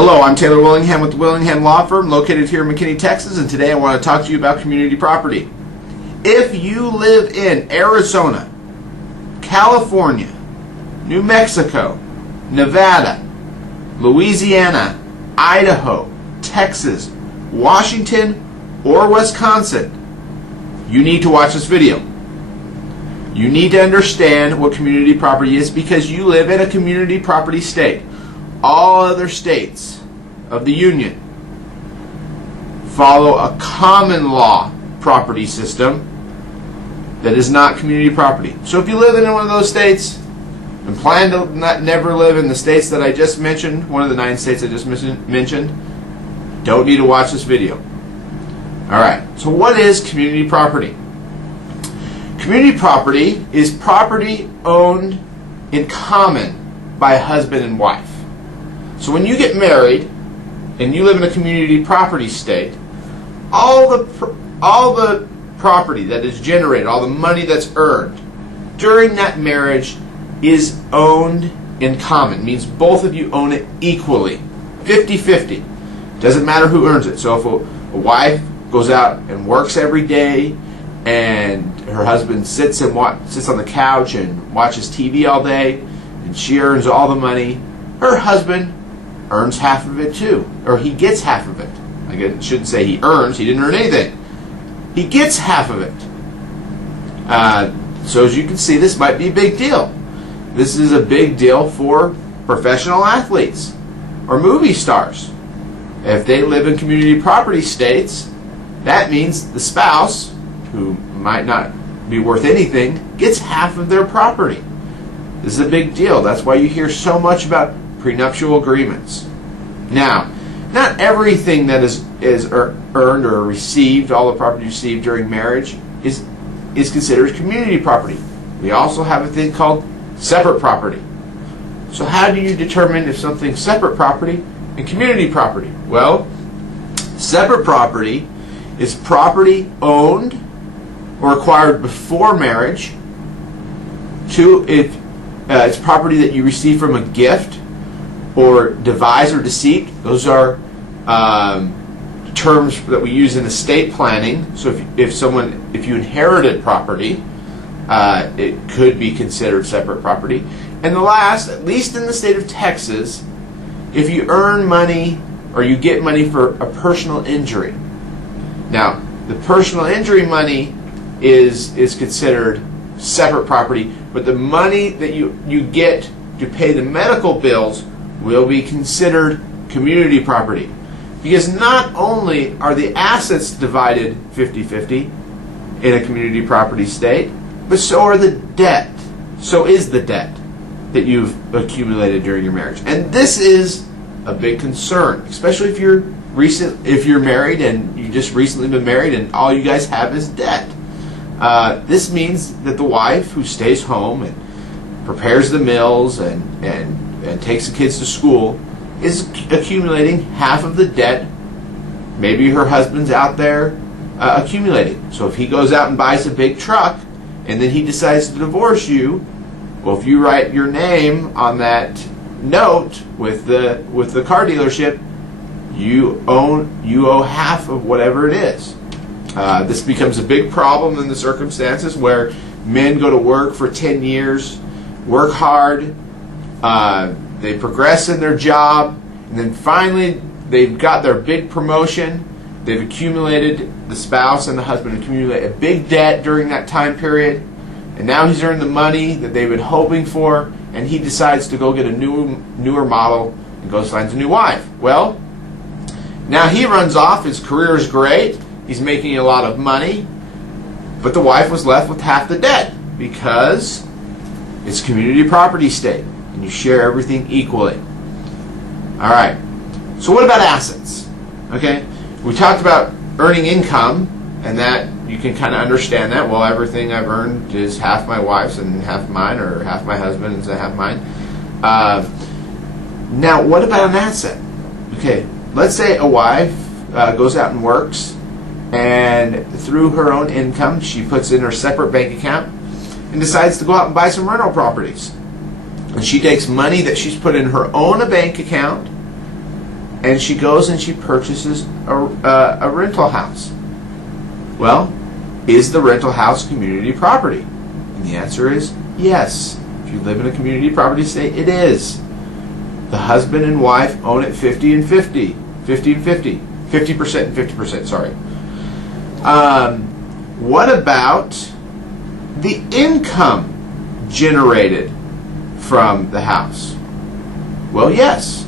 Hello, I'm Taylor Willingham with the Willingham Law Firm located here in McKinney, Texas, and today I want to talk to you about community property. If you live in Arizona, California, New Mexico, Nevada, Louisiana, Idaho, Texas, Washington, or Wisconsin, you need to watch this video. You need to understand what community property is because you live in a community property state. All other states of the Union follow a common law property system that is not community property. So if you live in one of those states and plan to never live in the states that I just mentioned, one of the 9 states I just mentioned, don't need to watch this video. Alright, so what is community property? Community property is property owned in common by a husband and wife. So when you get married and you live in a community property state, all the property that is generated, all the money that's earned during that marriage is owned in common. It means both of you own it equally, 50-50. Doesn't matter who earns it. So if a wife goes out and works every day and her husband sits on the couch and watches TV all day and she earns all the money, her husband earns half of it too, or he gets half of it. I shouldn't say he earns, he didn't earn anything. He gets half of it. So as you can see, this might be a big deal. This is a big deal for professional athletes or movie stars. If they live in community property states, that means the spouse, who might not be worth anything, gets half of their property. This is a big deal. That's why you hear so much about prenuptial agreements. Now, not everything that is earned or received, all the property received during marriage, is considered community property. We also have a thing called separate property. So how do you determine if something's separate property and community property? Well, separate property is property owned or acquired before marriage. It's property that you receive from a gift or devise or deceit. Those are terms that we use in estate planning. So if you inherited property, it could be considered separate property. And the last, at least in the state of Texas, if you earn money or you get money for a personal injury. Now, the personal injury money is considered separate property, but the money that you get to pay the medical bills will be considered community property. Because not only are the assets divided 50-50 in a community property state, but so are the debt. So is the debt that you've accumulated during your marriage. And this is a big concern, especially if you're married and you just recently been married and all you guys have is debt. This means that the wife who stays home and prepares the meals and takes the kids to school is accumulating half of the debt. Maybe her husband's out there accumulating. So if he goes out and buys a big truck and then he decides to divorce you, well, if you write your name on that note with the car dealership, you owe half of whatever it is. This becomes a big problem in the circumstances where men go to work for 10 years, work hard, they progress in their job, and then finally they've got their big promotion. They've accumulated, the spouse and the husband accumulate a big debt during that time period, and now he's earned the money that they've been hoping for, and he decides to go get a newer model and goes finds a new wife. Well, now he runs off, his career is great, he's making a lot of money, but the wife was left with half the debt because it's community property state and you share everything equally. Alright, so what about assets? Okay, we talked about earning income, and that you can kind of understand that. Well, everything I've earned is half my wife's and half mine, or half my husband's and half mine. Now, what about an asset? Okay, let's say a wife goes out and works, and through her own income, she puts in her separate bank account and decides to go out and buy some rental properties. And she takes money that she's put in her own bank account and she goes and she purchases a rental house. Well, is the rental house community property? And the answer is yes. If you live in a community property state, it is. The husband and wife own it 50 and 50. 50 and 50. 50% and 50%, sorry. What about the income generated from the house? Well, yes.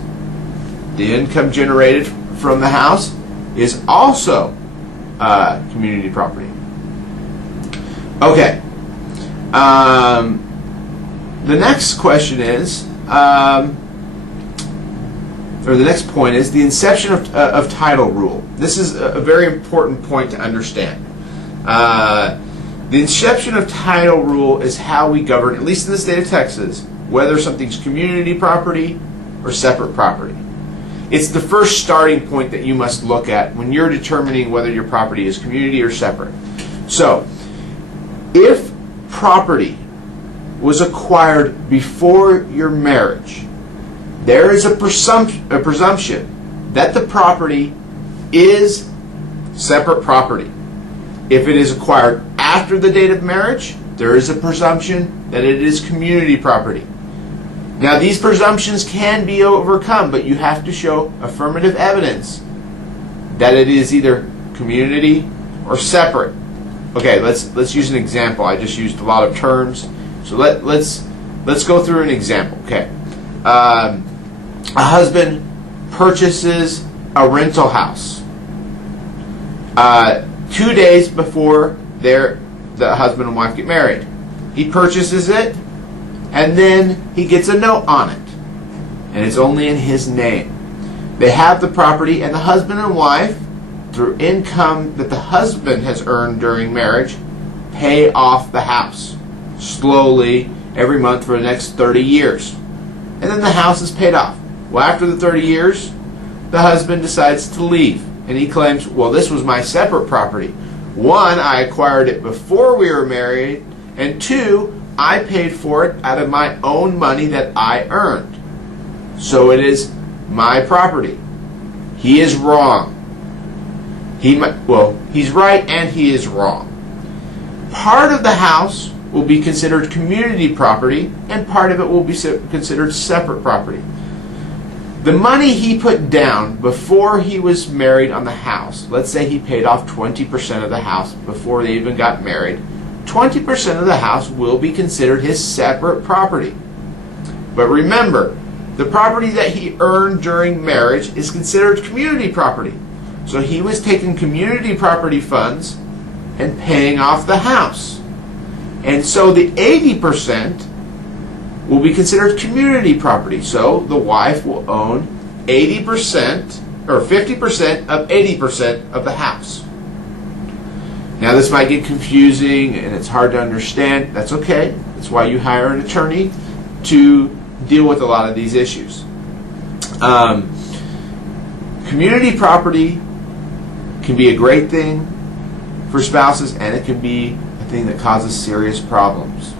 The income generated from the house is also community property. Okay. The next question is, or the next point is the inception of title rule. This is a very important point to understand. The inception of title rule is how we govern, at least in the state of Texas, whether something's community property or separate property. It's the first starting point that you must look at when you're determining whether your property is community or separate. So, if property was acquired before your marriage, there is a presumption that the property is separate property. If it is acquired after the date of marriage, there is a presumption that it is community property. Now, these presumptions can be overcome, but you have to show affirmative evidence that it is either community or separate. Okay, let's use an example. I just used a lot of terms, so let's go through an example. Okay, a husband purchases a rental house 2 days before the husband and wife get married. He purchases it, and then he gets a note on it, and it's only in his name. They have the property, and the husband and wife, through income that the husband has earned during marriage, pay off the house slowly every month for the next 30 years. And then the house is paid off. Well, after the 30 years, the husband decides to leave, and he claims, well, this was my separate property. One, I acquired it before we were married, and two, I paid for it out of my own money that I earned. So it is my property. He is wrong. He's right and he is wrong. Part of the house will be considered community property, and part of it will be considered separate property. The money he put down before he was married on the house, let's say he paid off 20% of the house before they even got married, 20% of the house will be considered his separate property. But remember, the property that he earned during marriage is considered community property. So he was taking community property funds and paying off the house. And so the 80% will be considered community property. So the wife will own 80% or 50% of 80% of the house. Now this might get confusing and it's hard to understand. That's okay. That's why you hire an attorney to deal with a lot of these issues. Community property can be a great thing for spouses, and it can be a thing that causes serious problems.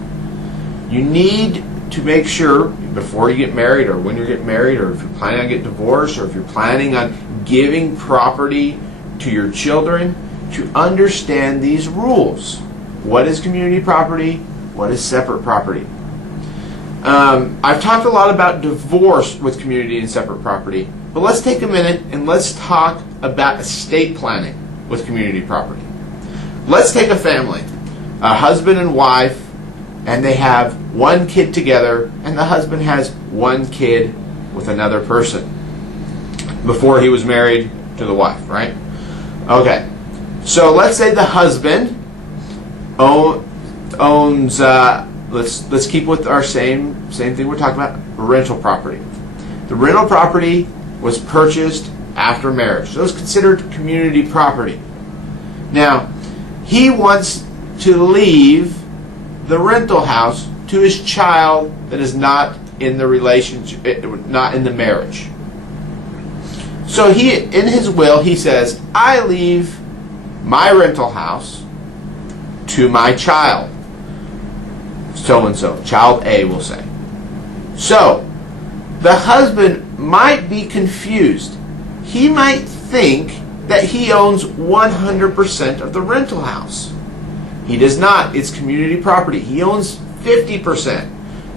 You need to make sure before you get married, or when you get married, or if you're planning on getting divorced, or if you're planning on giving property to your children, to understand these rules. What is community property? What is separate property? I've talked a lot about divorce with community and separate property, but let's take a minute and let's talk about estate planning with community property. Let's take a family, a husband and wife, and they have one kid together, and the husband has one kid with another person before he was married to the wife, right? Okay, so let's say the husband owns, let's keep with our same thing we're talking about, rental property. The rental property was purchased after marriage, so it's considered community property. Now, he wants to leave the rental house to his child that is not in the relationship, not in the marriage. So he, in his will, he says, I leave my rental house to my child, so-and-so, child A, we'll say. So, the husband might be confused he might think that he owns 100% of the rental house. He does not. It's community property. He owns 50%.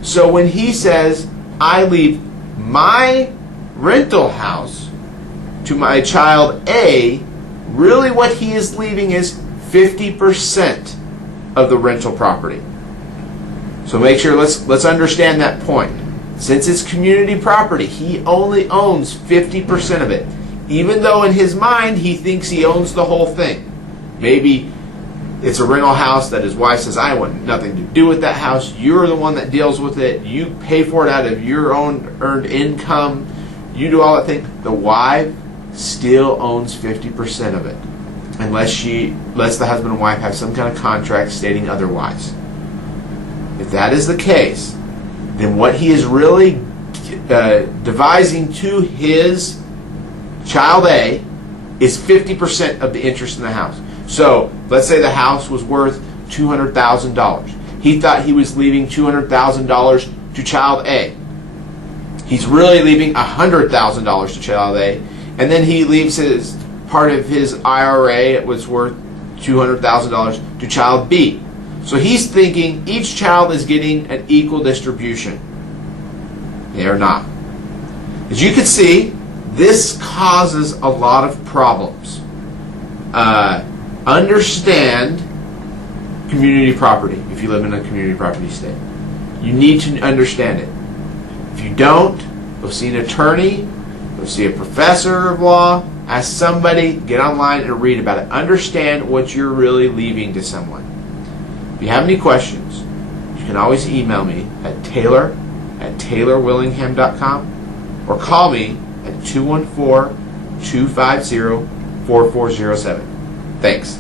So when he says, I leave my rental house to my child A, really what he is leaving is 50% of the rental property. So make sure, let's understand that point. Since it's community property, he only owns 50% of it. Even though in his mind he thinks he owns the whole thing. Maybe it's a rental house that his wife says, I want nothing to do with that house. You're the one that deals with it. You pay for it out of your own earned income. You do all that thing. The wife still owns 50% of it. Unless the husband and wife have some kind of contract stating otherwise. If that is the case, then what he is really devising to his child A is 50% of the interest in the house. So let's say the house was worth $200,000. He thought he was leaving $200,000 to child A. He's really leaving $100,000 to child A, and then he leaves his part of his IRA. It was worth $200,000 to child B. So he's thinking each child is getting an equal distribution. They are not. As you can see, this causes a lot of problems. Understand community property if you live in a community property state. You need to understand it. If you don't, go see an attorney, go see a professor of law, ask somebody, get online and read about it. Understand what you're really leaving to someone. If you have any questions, you can always email me at taylor@taylorwillingham.com or call me at 214-250-4407. Thanks.